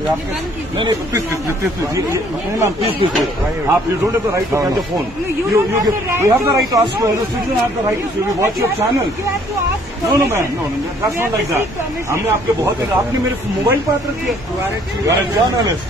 नहीं please ma'am please आप you don't have the right to catch the phone you have the right to ask as a citizen have the right to watch your channel no ma'am no that's not like that हमने आपके बहुत आपने मेरे mobile पर हाथ रख दिया journalist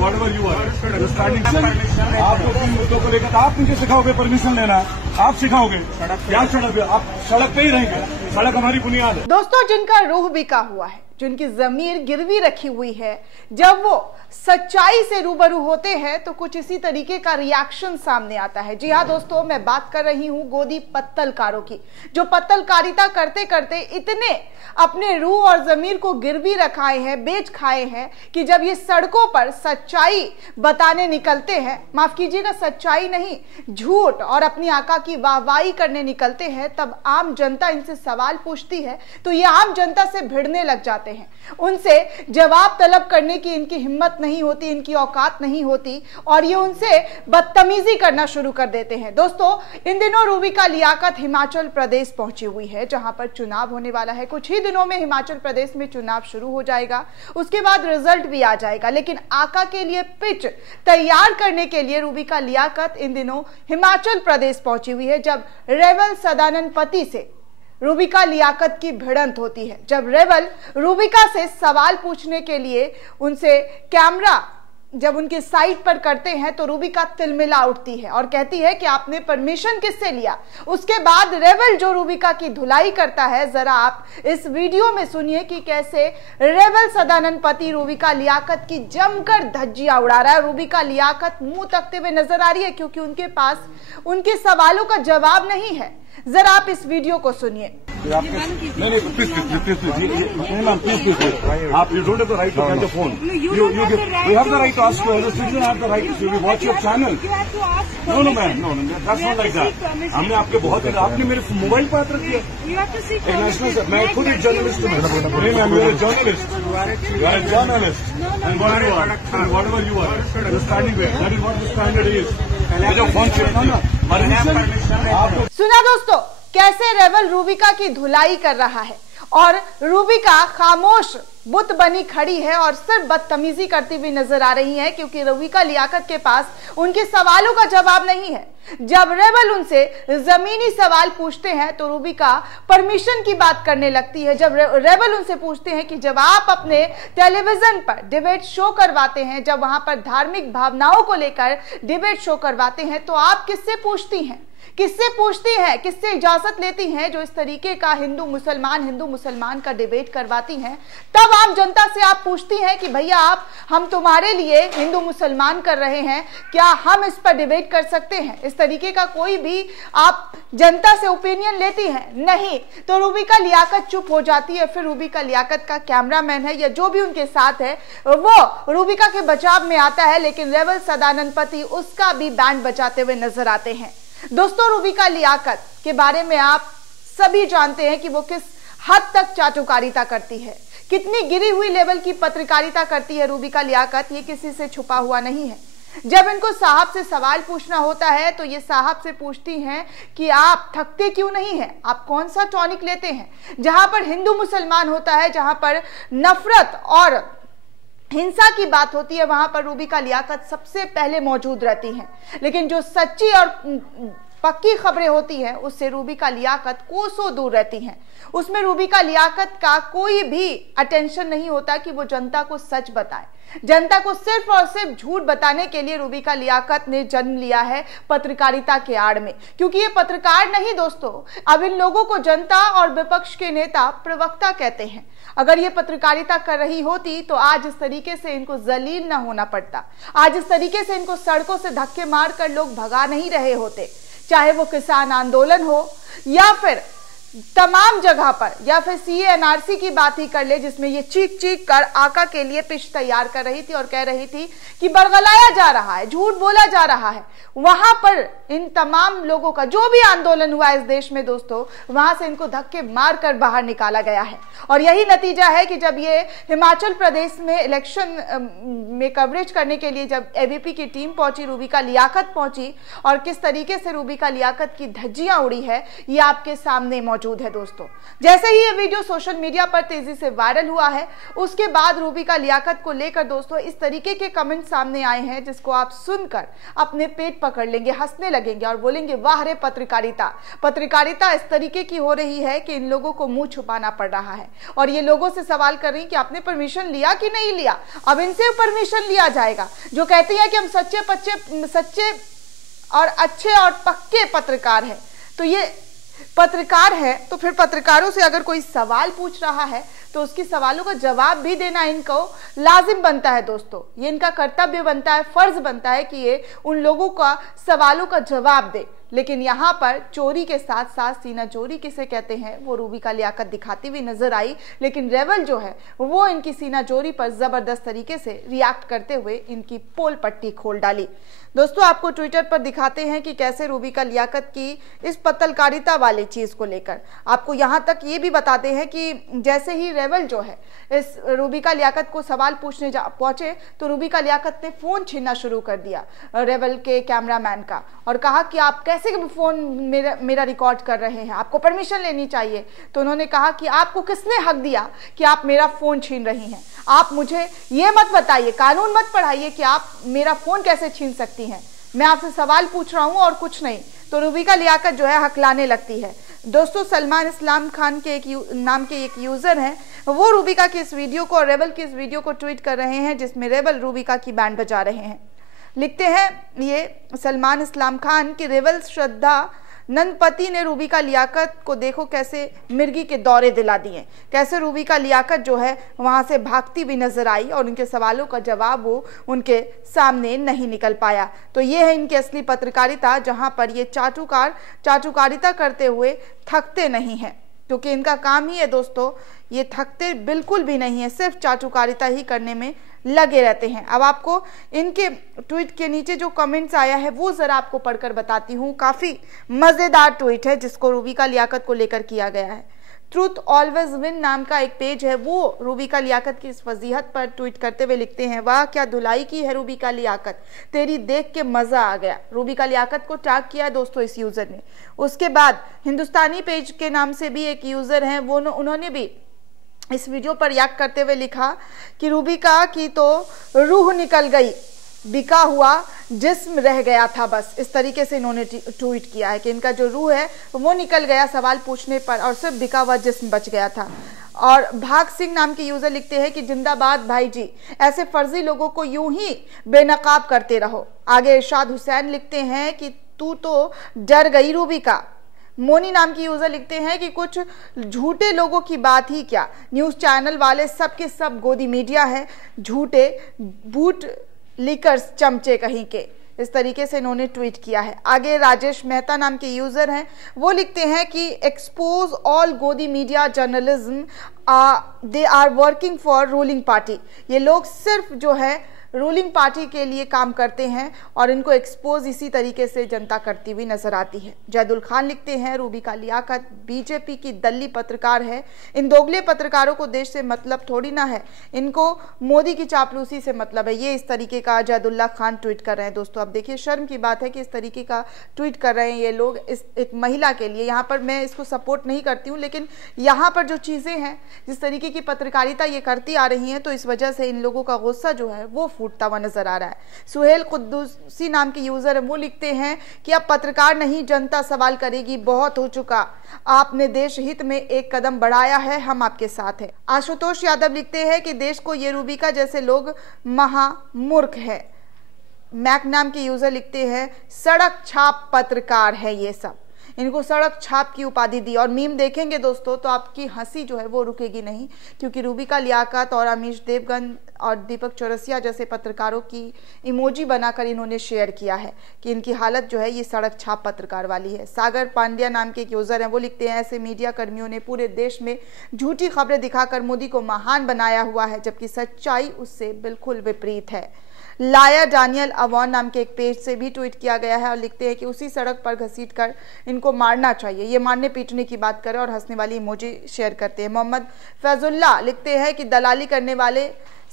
whatever you are starting आपको किन मुद्दों को लेकर आप मुझे सिखाओगे परमिशन लेना आप सिखाओगे क्या सड़क आप सड़क पे ही रहेंगे सड़क हमारी बुनियाद है। दोस्तों जिनका रूह बिका हुआ है जिनकी जमीर गिरवी रखी हुई है जब वो सच्चाई से रूबरू होते हैं तो कुछ इसी तरीके का रिएक्शन सामने आता है। जी हाँ दोस्तों मैं बात कर रही हूँ गोदी पत्तलकारों की जो पत्तलकारिता करते करते इतने अपने रूह और जमीर को गिरवी रखाए हैं बेच खाए हैं कि जब ये सड़कों पर सच्चाई बताने निकलते हैं माफ कीजिएगा सच्चाई नहीं झूठ और अपनी आका की वाहवाही करने निकलते हैं तब आम जनता इनसे सवाल पूछती है तो ये आम जनता से भिड़ने लग जाते हैं उनसे जवाब तलब करने की इनकी हिम्मत नहीं होती इनकी औकात नहीं होती और ये उनसे बदतमीजी करना शुरू कर देते हैं। दोस्तों इन दिनों रूबिका लियाकत हिमाचल प्रदेश पहुंची हुई है जहां पर चुनाव होने वाला है। कुछ ही दिनों में हिमाचल प्रदेश में चुनाव शुरू हो जाएगा उसके बाद रिजल्ट भी आ जाएगा लेकिन आका के लिए पिच तैयार करने के लिए रूबिका लियाकत इन दिनों हिमाचल प्रदेश पहुंची हुई है जब रेवल सदानंद पति से रूबिका लियाकत की भिड़ंत होती है। जब रेवल रूबिका से सवाल पूछने के लिए उनसे कैमरा जब उनके साइट पर करते हैं तो रूबिका तिलमिला उठती है और कहती है कि आपने परमिशन किससे लिया। उसके बाद रेवल जो रूबिका की धुलाई करता है जरा आप इस वीडियो में सुनिए कि कैसे रेवल सदानंद पति रूबिका लियाकत की जमकर धज्जियां उड़ा रहा है। रूबिका लियाकत मुंह तकते हुए नजर आ रही है क्योंकि उनके पास उनके सवालों का जवाब नहीं है। जरा आप इस वीडियो को सुनिए। नहीं प्लीज मैम प्लीज आप you don't have the right to catch the phone you have the right to ask as a citizen have the right to watch your channel no ma'am no that's not like that हमने आपके बहुत आपने मेरे mobile पर हाथ रख दिया national मैं खुद एक जर्नलिस्ट हूँ ma'am you are a journalist and whatever you are standing there that is what the standard is जो फोन सुना दोस्तों कैसे रेवल रूबिका की धुलाई कर रहा है और रूबिका खामोश बुत बनी खड़ी है और सिर्फ बदतमीजी करती हुई नजर आ रही है क्योंकि रूबिका लियाकत के पास उनके सवालों का जवाब नहीं है। जब रेवल उनसे जमीनी सवाल पूछते हैं तो रूबिका परमिशन की बात करने लगती है। जब रेवल उनसे पूछते हैं कि जब आप अपने टेलीविजन पर डिबेट शो करवाते हैं जब वहां पर धार्मिक भावनाओं को लेकर डिबेट शो करवाते हैं तो आप किससे पूछती हैं किससे इजाजत लेती हैं जो इस तरीके का हिंदू मुसलमान का डिबेट करवाती हैं। तब आम जनता से आप पूछती हैं कि भैया आप हम तुम्हारे लिए हिंदू मुसलमान कर रहे हैं क्या हम इस पर डिबेट कर सकते हैं। इस तरीके का कोई भी आप जनता से ओपिनियन लेती हैं नहीं तो रूबिका लियाकत चुप हो जाती है। फिर रूबिका लियाकत का कैमरामैन है या जो भी उनके साथ है वो रूबिका के बचाव में आता है लेकिन रेवल सदानंद पति उसका भी बैंड बजाते हुए नजर आते हैं। दोस्तों रूबिका लियाकत के बारे में आप सभी जानते हैं कि वो किस हद तक चाटुकारिता करती है कितनी गिरी हुई लेवल की पत्रकारिता करती है रूबिका लियाकत ये किसी से छुपा हुआ नहीं है। जब इनको साहब से सवाल पूछना होता है तो ये साहब से पूछती हैं कि आप थकते क्यों नहीं हैं आप कौन सा टॉनिक लेते हैं। जहां पर हिंदू मुसलमान होता है जहां पर नफरत और हिंसा की बात होती है वहां पर रूबिका लियाकत सबसे पहले मौजूद रहती हैं लेकिन जो सच्ची और पक्की खबरें होती हैं उससे रूबिका लियाकत कोसों दूर रहती हैं। उसमें रूबिका लियाकत का कोई भी अटेंशन नहीं होता कि वो जनता को सच बताए। जनता को सिर्फ और सिर्फ झूठ बताने के लिए रूबिका लियाकत ने जन्म लिया है पत्रकारिता के आड़ में क्योंकि ये पत्रकार नहीं दोस्तों अब इन लोगों को जनता और विपक्ष के नेता प्रवक्ता कहते हैं। अगर ये पत्रकारिता कर रही होती तो आज इस तरीके से इनको जलील ना होना पड़ता। आज इस तरीके से इनको सड़कों से धक्के मार कर लोग भगा नहीं रहे होते चाहे वो किसान आंदोलन हो या फिर तमाम जगह पर या फिर सीए एनआरसी की बात ही कर ले जिसमें ये चीख चीख कर आका के लिए पिच तैयार कर रही थी और कह रही थी कि बरगलाया जा रहा है झूठ बोला जा रहा है। वहां पर इन तमाम लोगों का जो भी आंदोलन हुआ इस देश में दोस्तों वहां से इनको धक्के मार कर बाहर निकाला गया है और यही नतीजा है कि जब ये हिमाचल प्रदेश में इलेक्शन में कवरेज करने के लिए जब एबीपी की टीम पहुंची रूबिका लियाकत पहुंची और किस तरीके से रूबिका लियाकत की धज्जियां उड़ी है ये आपके सामने मौजूद मौजूद है दोस्तों। जैसे ही ये वीडियो सोशल मीडिया पर तेजी से वायरल हुआ है, उसके बाद रूबिका लियाकत को लेकर दोस्तों इस तरीके के कमेंट सामने आए हैं जिसको आप सुनकर अपने पेट पकड़ लेंगे, हंसने लगेंगे और बोलेंगे वाह रे पत्रकारिता। पत्रकारिता इस तरीके की हो रही है कि इन लोगों को मुंह छुपाना पड़ रहा है और ये लोगों से सवाल कर रही है कि आपने परमिशन लिया कि नहीं लिया। अब इनसे परमिशन लिया जाएगा जो कहती है कि हम सच्चे और अच्छे और पक्के पत्रकार हैं। तो ये पत्रकार है तो फिर पत्रकारों से अगर कोई सवाल पूछ रहा है तो उसकी सवालों का जवाब भी देना इनको लाजिम बनता है दोस्तों। ये इनका कर्तव्य बनता है, फर्ज बनता है कि ये उन लोगों का सवालों का जवाब दे। लेकिन यहाँ पर चोरी के साथ साथ सीना चोरी किसे कहते हैं वो रूबिका लियाकत दिखाती हुई नजर आई, लेकिन रेवल जो है वो इनकी सीना चोरी पर जबरदस्त तरीके से रिएक्ट करते हुए इनकी पोल पट्टी खोल डाली। दोस्तों आपको ट्विटर पर दिखाते हैं कि कैसे रूबिका लियाकत की इस पत्रकारिता वाली चीज को लेकर आपको यहाँ तक ये भी बताते हैं कि जैसे ही रेवल जो है इस रूबिका लियाकत को सवाल पूछने पहुंचे तो रूबिका लियाकत ने फोन छीनना शुरू कर दिया रेवल के कैमरामैन का और कहा कि आप कैसे फोन मेरा रिकॉर्ड कर रहे हैं, आपको परमिशन लेनी चाहिए। तो उन्होंने कहा कि आपको किसने हक दिया कि आप मेरा फोन छीन रही हैं? आप मुझे ये मत बताइए, कानून मत पढ़ाइए कि आप मेरा फोन कैसे छीन सकती हैं। मैं आपसे सवाल पूछ रहा हूं और कुछ नहीं। तो रूबिका लियाकत जो है हकलाने लगती है। दोस्तों सलमान इस्लाम खान के नाम के एक यूजर हैं, वो रूबिका की इस वीडियो को और रेबल की इस वीडियो को ट्वीट कर रहे हैं जिसमें रेबल रूबिका की बैंड बजा रहे हैं। लिखते हैं ये सलमान इस्लाम खान की रेबल श्रद्धा नंदपति ने रूबिका लियाकत को देखो कैसे मिर्गी के दौरे दिला दिए, कैसे रूबिका लियाकत जो है वहां से भागती भी नजर आई और उनके सवालों का जवाब वो उनके सामने नहीं निकल पाया। तो ये है इनकी असली पत्रकारिता, जहां पर ये चाटुकारिता करते हुए थकते नहीं हैं, क्योंकि इनका काम ही है दोस्तों, ये थकते बिल्कुल भी नहीं है, सिर्फ चाटुकारिता ही करने में लगे रहते हैं। अब आपको इनके ट्वीट के नीचे जो कमेंट्स आया है वो जरा आपको पढ़कर बताती हूँ। काफी मजेदार ट्वीट है जिसको रूबिका लियाकत को लेकर किया गया है। ट्रूथ ऑलवेज विन नाम का एक पेज है, वो रूबिका लियाकत की इस फजीहत पर ट्वीट करते हुए लिखते हैं वाह क्या धुलाई की है रूबिका लियाकत, तेरी देख के मजा आ गया। रूबिका लियाकत को टैग किया है दोस्तों इस यूजर ने। उसके बाद हिंदुस्तानी पेज के नाम से भी एक यूजर हैं, वो उन्होंने भी इस वीडियो पर रिएक्ट करते हुए लिखा कि रूबिका की तो रूह निकल गई, बिका हुआ जिस्म रह गया था बस। इस तरीके से इन्होंने ट्वीट किया है कि इनका जो रूह है वो निकल गया सवाल पूछने पर और सिर्फ बिका हुआ जिस्म बच गया था। और भाग सिंह नाम के यूजर लिखते हैं कि जिंदाबाद भाई जी, ऐसे फर्जी लोगों को यूं ही बेनकाब करते रहो। आगे इरशाद हुसैन लिखते हैं कि तू तो डर गई रूबिका। मोनी नाम की यूजर लिखते हैं कि कुछ झूठे लोगों की बात ही क्या, न्यूज चैनल वाले सब के सब गोदी मीडिया है, झूठे बूट लीकर्स चमचे कहीं के। इस तरीके से इन्होंने ट्वीट किया है। आगे राजेश मेहता नाम के यूजर हैं, वो लिखते हैं कि एक्सपोज ऑल गोदी media journalism, they are working for ruling party. ये लोग सिर्फ जो है रूलिंग पार्टी के लिए काम करते हैं और इनको एक्सपोज इसी तरीके से जनता करती हुई नजर आती है। जैदुल खान लिखते हैं रूबिका लियाकत बीजेपी की दल्ली पत्रकार है, इन दोगले पत्रकारों को देश से मतलब थोड़ी ना है, इनको मोदी की चापलूसी से मतलब है। ये इस तरीके का जैदुल्ला खान ट्वीट कर रहे हैं दोस्तों। अब देखिए शर्म की बात है कि इस तरीके का ट्वीट कर रहे हैं ये लोग इस एक महिला के लिए। यहाँ पर मैं इसको सपोर्ट नहीं करती हूँ, लेकिन यहाँ पर जो चीजें हैं, जिस तरीके की पत्रकारिता ये करती आ रही हैं, तो इस वजह से इन लोगों का गुस्सा जो है वो फूटता हुआ नजर आ रहा है। सुहेल कुद्दूसी नाम के यूजर है, वो लिखते हैं कि अब पत्रकार नहीं जनता सवाल करेगी, बहुत हो चुका, आपने देश हित में एक कदम बढ़ाया है, हम आपके साथ हैं। आशुतोष यादव लिखते हैं कि देश को ये रूबिका जैसे लोग महामूर्ख है। मैक नाम के यूजर लिखते हैं सड़क छाप पत्रकार है ये सब, इनको सड़क छाप की उपाधि दी। और मीम देखेंगे दोस्तों तो आपकी हंसी जो है वो रुकेगी नहीं, क्योंकि रूबिका लियाकत और अमीश देवगन और दीपक चौरसिया जैसे पत्रकारों की इमोजी बनाकर इन्होंने शेयर किया है कि इनकी हालत जो है ये सड़क छाप पत्रकार वाली है। सागर पांड्या नाम के एक यूजर हैं, वो लिखते हैं ऐसे मीडिया कर्मियों ने पूरे देश में झूठी खबरें दिखाकर मोदी को महान बनाया हुआ है, जबकि सच्चाई उससे बिल्कुल विपरीत है। लायर डानियल अवान नाम के एक पेज से भी ट्वीट किया गया है और लिखते हैं कि उसी सड़क पर घसीटकर इनको मारना चाहिए। ये मारने पीटने की बात करें और हंसने वाली इमोजी शेयर करते हैं। मोहम्मद फैजुल्ला लिखते हैं कि दलाली करने वाले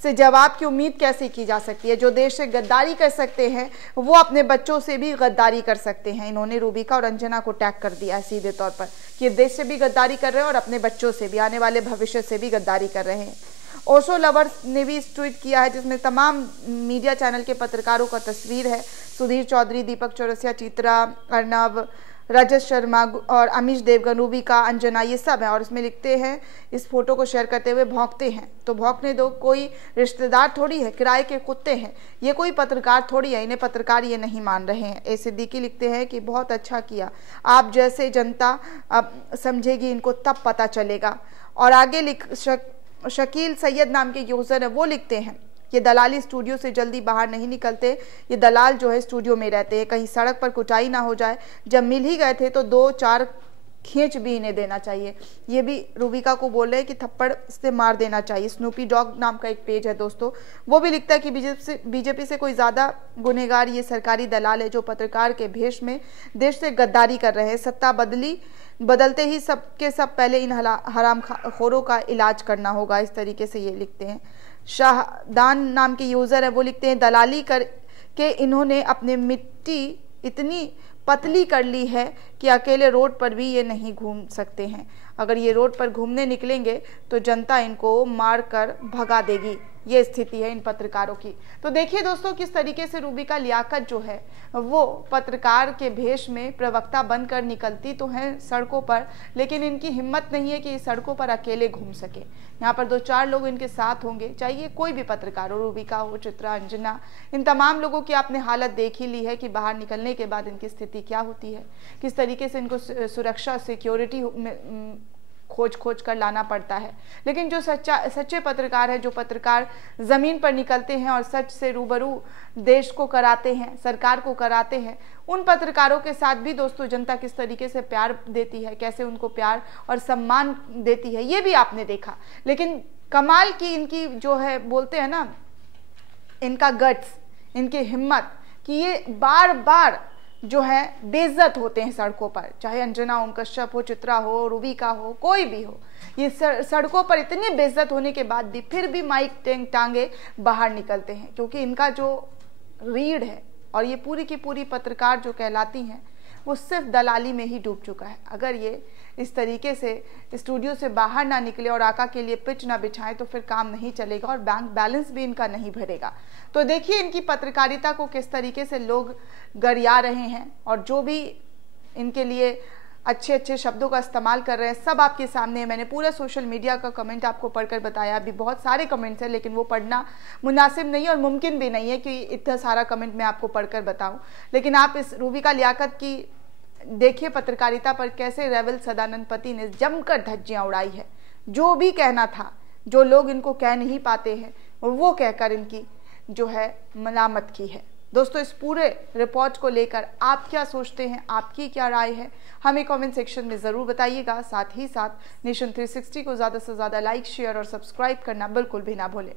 से जवाब की उम्मीद कैसे की जा सकती है? जो देश से गद्दारी कर सकते हैं वो अपने बच्चों से भी गद्दारी कर सकते हैं। इन्होंने रूबिका और अंजना को टैग कर दिया है सीधे तौर पर कि देश से भी गद्दारी कर रहे हैं और अपने बच्चों से भी, आने वाले भविष्य से भी गद्दारी कर रहे हैं। ओशो लवर्स ने भी ट्वीट किया है जिसमें तमाम मीडिया चैनल के पत्रकारों का तस्वीर है। सुधीर चौधरी, दीपक चौरसिया, चित्रा, अर्नब, रजत शर्मा और अमीश देवगन, रूबिका, अंजना, ये सब है। और इसमें लिखते हैं, इस फोटो को शेयर करते हुए, भौंकते हैं तो भौंकने दो, कोई रिश्तेदार थोड़ी है, किराए के कुत्ते हैं, ये कोई पत्रकार थोड़ी है, इन्हें पत्रकार ये नहीं मान रहे हैं। ए सिद्दीकी लिखते हैं कि बहुत अच्छा किया, आप जैसे जनता अब समझेगी इनको तब पता चलेगा। और आगे शकील सैयद नाम के यूजर है, वो लिखते हैं ये दलाली स्टूडियो से जल्दी बाहर नहीं निकलते, ये दलाल जो है स्टूडियो में रहते हैं, कहीं सड़क पर कुटाई ना हो जाए, जब मिल ही गए थे तो 2-4 खींच भी इन्हें देना चाहिए। ये भी रूबिका को बोल रहे हैं कि थप्पड़ से मार देना चाहिए। स्नूपी डॉग नाम का एक पेज है दोस्तों, वो भी लिखता है कि बीजेपी से कोई ज़्यादा गुनहगार ये सरकारी दलाल है जो पत्रकार के भेष में देश से गद्दारी कर रहे हैं। सत्ता बदलते ही सबके सब पहले इन हरामखोरों का इलाज करना होगा, इस तरीके से ये लिखते हैं। शाहदान नाम के यूज़र है, वो लिखते हैं दलाली करके इन्होंने अपनी मिट्टी इतनी पतली कर ली है कि अकेले रोड पर भी ये नहीं घूम सकते हैं। अगर ये रोड पर घूमने निकलेंगे तो जनता इनको मार कर भगा देगी। ये स्थिति है इन पत्रकारों की। तो देखिए दोस्तों किस तरीके से रूबिका लियाकत जो है वो पत्रकार के भेष में प्रवक्ता बनकर निकलती तो हैं सड़कों पर, लेकिन इनकी हिम्मत नहीं है कि इस सड़कों पर अकेले घूम सके। यहाँ पर 2-4 लोग इनके साथ होंगे, चाहिए कोई भी पत्रकार हो, रूबिका हो, चित्रा, अंजना, इन तमाम लोगों की आपने हालत देख ही ली है कि बाहर निकलने के बाद इनकी स्थिति क्या होती है, किस तरीके से इनको सुरक्षा, सिक्योरिटी खोज कर लाना पड़ता है। लेकिन जो सच्चे पत्रकार है, जो पत्रकार ज़मीन पर निकलते हैं और सच से रूबरू देश को कराते हैं, सरकार को कराते हैं, उन पत्रकारों के साथ भी दोस्तों जनता किस तरीके से प्यार देती है, कैसे उनको प्यार और सम्मान देती है, ये भी आपने देखा। लेकिन कमाल की इनकी जो है, बोलते हैं ना, इनका गट्स, इनकी हिम्मत कि ये बार बार जो है बेइज्जत होते हैं सड़कों पर, चाहे अंजना ओम कश्यप हो, चित्रा हो, रूबिका हो, कोई भी हो, ये सड़कों पर इतनी बेइज्जत होने के बाद भी फिर भी माइक टांगे बाहर निकलते हैं, क्योंकि इनका जो रीढ़ है और ये पूरी की पूरी पत्रकार जो कहलाती हैं वो सिर्फ दलाली में ही डूब चुका है। अगर ये इस तरीके से स्टूडियो से बाहर ना निकले और आका के लिए पिच ना बिछाएं तो फिर काम नहीं चलेगा और बैंक बैलेंस भी इनका नहीं भरेगा। तो देखिए इनकी पत्रकारिता को किस तरीके से लोग गरिया रहे हैं और जो भी इनके लिए अच्छे अच्छे शब्दों का इस्तेमाल कर रहे हैं, सब आपके सामने है। मैंने पूरा सोशल मीडिया का कमेंट आपको पढ़कर बताया, अभी बहुत सारे कमेंट्स हैं लेकिन वो पढ़ना मुनासिब नहीं है और मुमकिन भी नहीं है कि इतना सारा कमेंट मैं आपको पढ़कर बताऊं। लेकिन आप इस रूबिका लियाकत की देखिए पत्रकारिता पर कैसे रेवल सदानंद पति ने जमकर धज्जियां उड़ाई है। जो भी कहना था, जो लोग इनको कह नहीं पाते हैं, वो कहकर इनकी जो है मलामत की है। दोस्तों इस पूरे रिपोर्ट को लेकर आप क्या सोचते हैं, आपकी क्या राय है, हमें कमेंट सेक्शन में ज़रूर बताइएगा। साथ ही साथ नेशन 360 को ज़्यादा से ज़्यादा लाइक, शेयर और सब्सक्राइब करना बिल्कुल भी ना भूलें।